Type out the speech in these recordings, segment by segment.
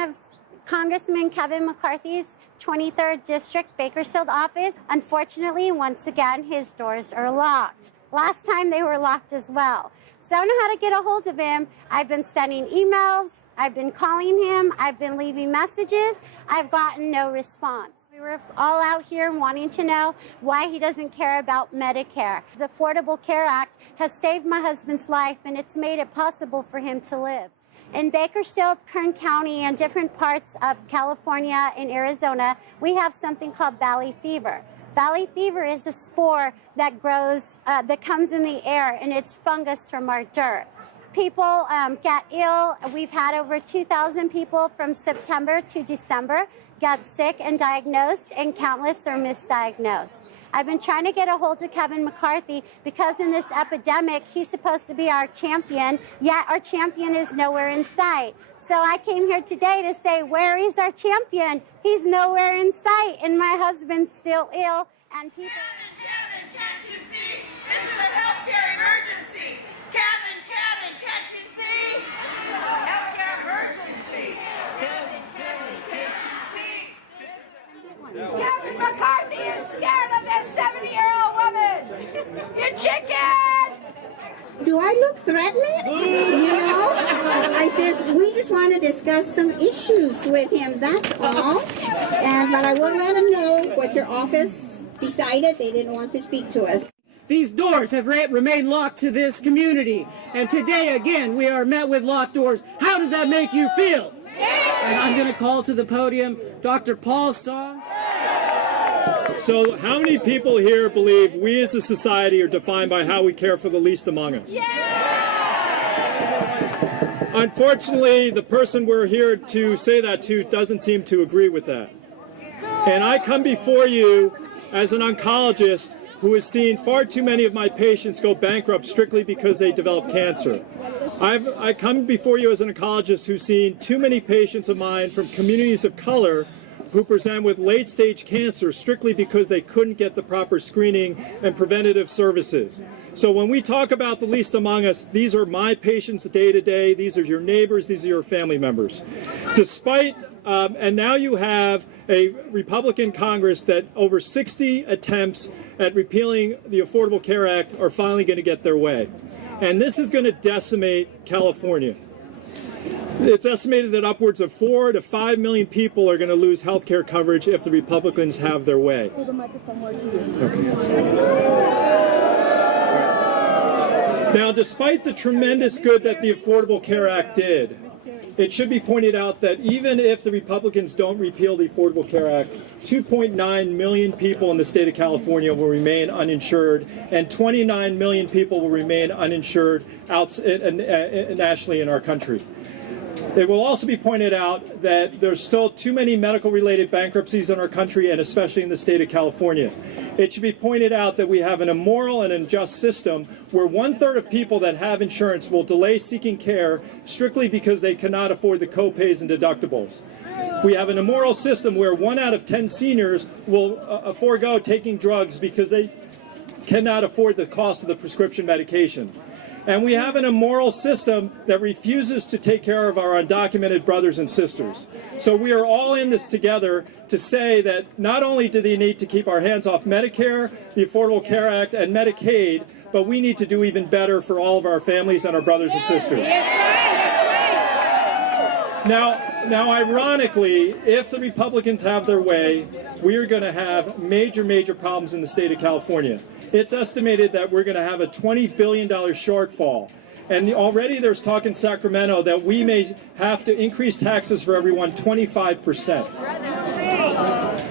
front of Congressman Kevin McCarthy's 23rd District Bakersfield office. Unfortunately, once again, his doors are locked. Last time they were locked as well. So I don't know how to get a hold of him. I've been sending emails. I've been calling him. I've been leaving messages. I've gotten no response. We were all out here wanting to know why he doesn't care about Medicare. The Affordable Care Act has saved my husband's life, and it's made it possible for him to live. In Bakersfield, Kern County, and different parts of California and Arizona, we have something called valley fever. Valley fever is a spore that grows, that comes in the air, and it's fungus from our dirt. People get ill. We've had over 2,000 people from September to December get sick and diagnosed, and countless are misdiagnosed. I've been trying to get a hold of Kevin McCarthy because in this epidemic, he's supposed to be our champion, yet our champion is nowhere in sight. So I came here today to say, where is our champion? He's nowhere in sight, and my husband's still ill, and people... Kevin, can't you see? This is a healthcare emergency. Kevin, can't you see? This is a healthcare emergency. Kevin, can't you see? Kevin McCarthy is scared of this 70-year-old woman. You chicken! Do I look threatening? You know? I says, we just want to discuss some issues with him, that's all. But I will let him know what your office decided. They didn't want to speak to us. These doors have remained locked to this community. And today, again, we are met with locked doors. How does that make you feel? And I'm going to call to the podium Dr. Paul Song. So how many people here believe we as a society are defined by how we care for the least among us? Yeah! Unfortunately, the person we're here to say that to doesn't seem to agree with that. And I come before you as an oncologist who has seen far too many of my patients go bankrupt strictly because they develop cancer. I come before you as an oncologist who's seen too many patients of mine from communities of color who present with late-stage cancer strictly because they couldn't get the proper screening and preventative services. So when we talk about the least among us, these are my patients day to day, these are your neighbors, these are your family members. Despite, and now you have a Republican Congress that over 60 attempts at repealing the Affordable Care Act are finally going to get their way. And this is going to decimate California. It's estimated that upwards of 4 to 5 million people are going to lose health care coverage if the Republicans have their way. Now, despite the tremendous good that the Affordable Care Act did, it should be pointed out that even if the Republicans don't repeal the Affordable Care Act, 2.9 million people in the state of California will remain uninsured, and 29 million people will remain uninsured nationally in our country. It will also be pointed out that there's still too many medical-related bankruptcies in our country, and especially in the state of California. It should be pointed out that we have an immoral and unjust system where 1/3 of people that have insurance will delay seeking care strictly because they cannot afford the co-pays and deductibles. We have an immoral system where 1 out of 10 seniors will forego taking drugs because they cannot afford the cost of the prescription medication. And we have an immoral system that refuses to take care of our undocumented brothers and sisters. So we are all in this together to say that not only do they need to keep our hands off Medicare, the Affordable Care Act, and Medicaid, but we need to do even better for all of our families and our brothers and sisters. Now, ironically, if the Republicans have their way, we are going to have major problems in the state of California. It's estimated that we're going to have a $20 billion shortfall. And already there's talk in Sacramento that we may have to increase taxes for everyone 25%.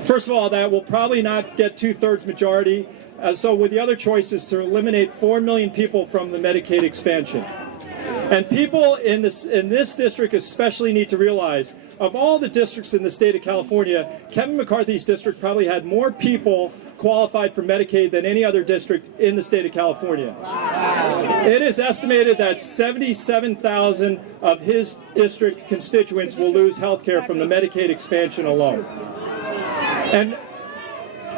First of all, that will probably not get 2/3 majority. So with the other choice is to eliminate 4 million people from the Medicaid expansion. And people in this district especially need to realize, of all the districts in the state of California, Kevin McCarthy's district probably had more people qualified for Medicaid than any other district in the state of California. It is estimated that 77,000 of his district constituents will lose health care from the Medicaid expansion alone.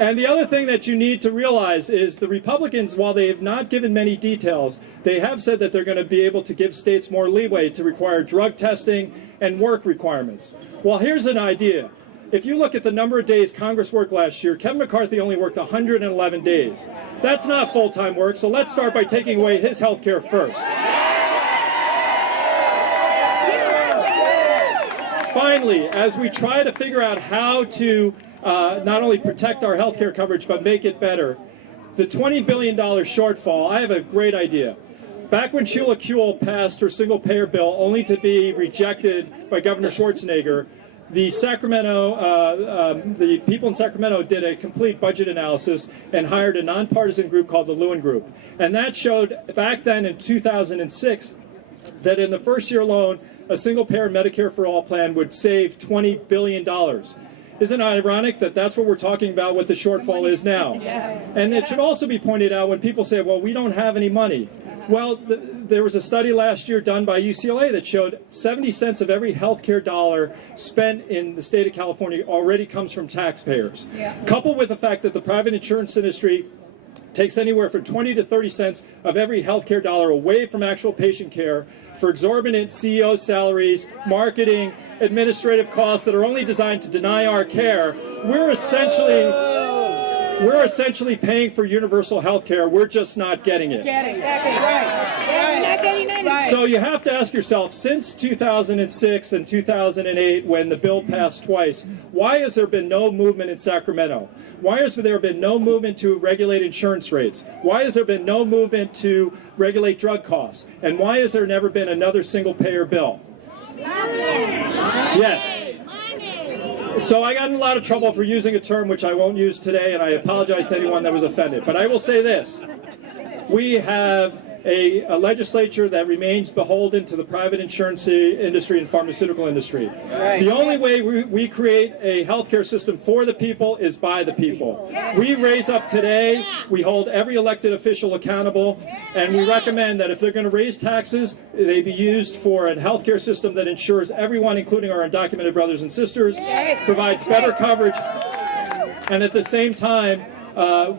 And the other thing that you need to realize is the Republicans, while they have not given many details, they have said that they're going to be able to give states more leeway to require drug testing and work requirements. Well, here's an idea. If you look at the number of days Congress worked last year, Kevin McCarthy only worked 111 days. That's not full-time work, so let's start by taking away his health care first. Finally, as we try to figure out how to not only protect our health care coverage, but make it better, the $20 billion shortfall, I have a great idea. Back when Sheila Kuehl passed her single-payer bill, only to be rejected by Governor Schwarzenegger, the people in Sacramento did a complete budget analysis and hired a nonpartisan group called the Lewin Group. And that showed back then in 2006 that in the first year alone, a single-payer Medicare for All plan would save $20 billion. Isn't it ironic that that's what we're talking about, what the shortfall is now? And it should also be pointed out when people say, well, we don't have any money. Well, there was a study last year done by UCLA that showed 70 cents of every healthcare dollar spent in the state of California already comes from taxpayers. Coupled with the fact that the private insurance industry takes anywhere from 20 to 30 cents of every healthcare dollar away from actual patient care for exorbitant CEO salaries, marketing, administrative costs that are only designed to deny our care, we're essentially paying for universal health care. We're just not getting it. Exactly right. We're not getting anything. So you have to ask yourself, since 2006 and 2008, when the bill passed twice, why has there been no movement in Sacramento? Why has there been no movement to regulate insurance rates? Why has there been no movement to regulate drug costs? And why has there never been another single-payer bill? Yes. So I got in a lot of trouble for using a term which I won't use today, and I apologize to anyone that was offended. But I will say this. We have a legislature that remains beholden to the private insurance industry and pharmaceutical industry. The only way we create a healthcare system for the people is by the people. We raise up today, we hold every elected official accountable, and we recommend that if they're going to raise taxes, they be used for a healthcare system that ensures everyone, including our undocumented brothers and sisters, provides better coverage, and at the same time,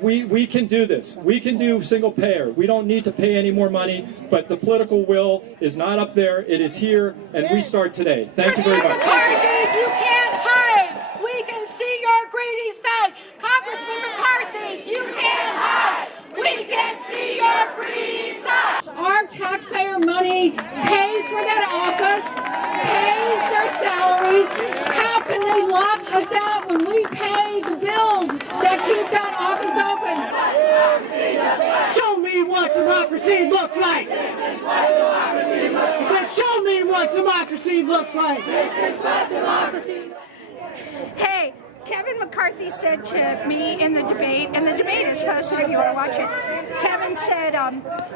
we can do this. We can do single payer. We don't need to pay any more money, but the political will is not up there. It is here, and we start today. Thank you very much. McCarthy, you can't hide. We can see your greedy side. Congressman McCarthy, you can't hide. We can see your greedy side. Our taxpayer money pays for that office, pays their salaries. How can they lock us out when we pay the bills that keep that office open? Show me what democracy looks like. This is what democracy looks like. He said, show me what democracy looks like. This is what democracy looks like. Hey, Kevin McCarthy said to me in the debate, and the debate is posted if you want to watch it, Kevin said,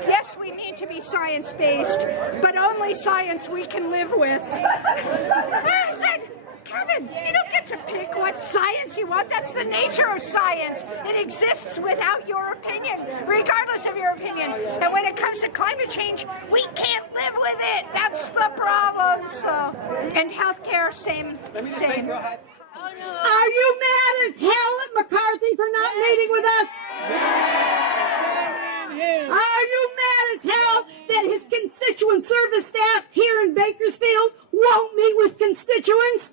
yes, we need to be science-based, but only science we can live with. I said, Kevin, you don't get to pick what science you want. That's the nature of science. It exists without your opinion, regardless of your opinion. And when it comes to climate change, we can't live with it. That's the problem. So, and healthcare, same. Are you mad as hell at McCarthy for not meeting with us? Are you mad as hell that his constituent service staff here in Bakersfield won't meet with constituents?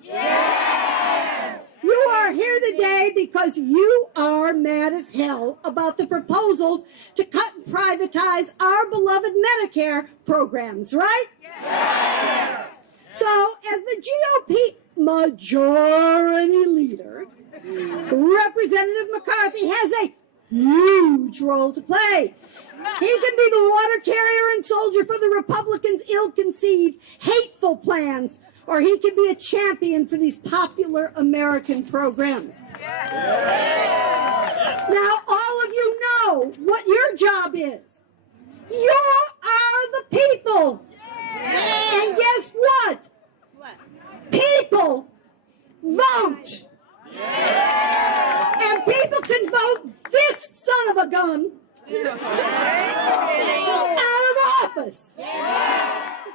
You are here today because you are mad as hell about the proposals to cut and privatize our beloved Medicare programs, right? So, as the GOP majority leader, Representative McCarthy has a huge role to play. He can be the water carrier and soldier for the Republicans' ill-conceived, hateful plans, or he can be a champion for these popular American programs. Now, all of you know what your job is. You are the people. And guess what? People vote. And people can vote this son of a gun out of office.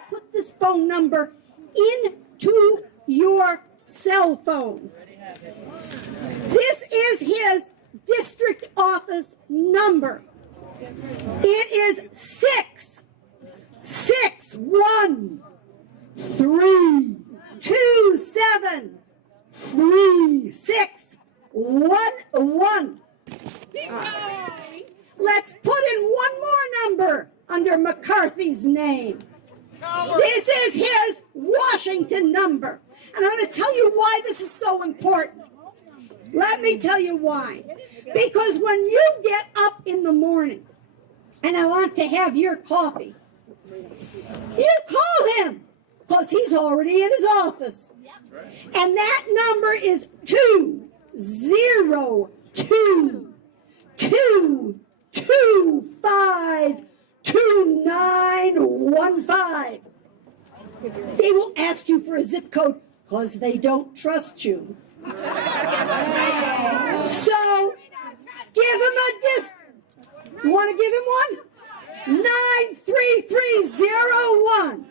Put this phone number into your cell phone. This is his district office number. It is 613273611. Let's put in one more number under McCarthy's name. This is his Washington number. And I'm going to tell you why this is so important. Let me tell you why. Because when you get up in the morning and I want to have your coffee, you call him because he's already in his office. And that number is 202-225-2915. They will ask you for a zip code because they don't trust you. So, give him a You want to give him one? 93301.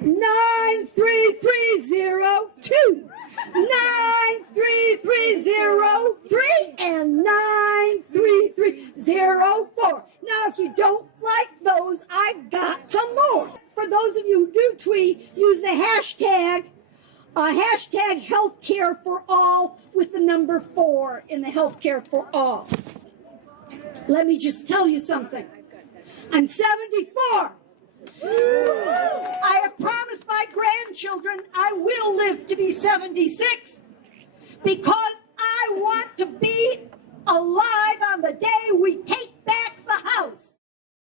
93302. 93303 and 93304. Now, if you don't like those, I've got some more. For those of you who do tweet, use the hashtag healthcare for all with the number 4 in the healthcare for all. Let me just tell you something. I'm 74. I have promised my grandchildren I will live to be 76 because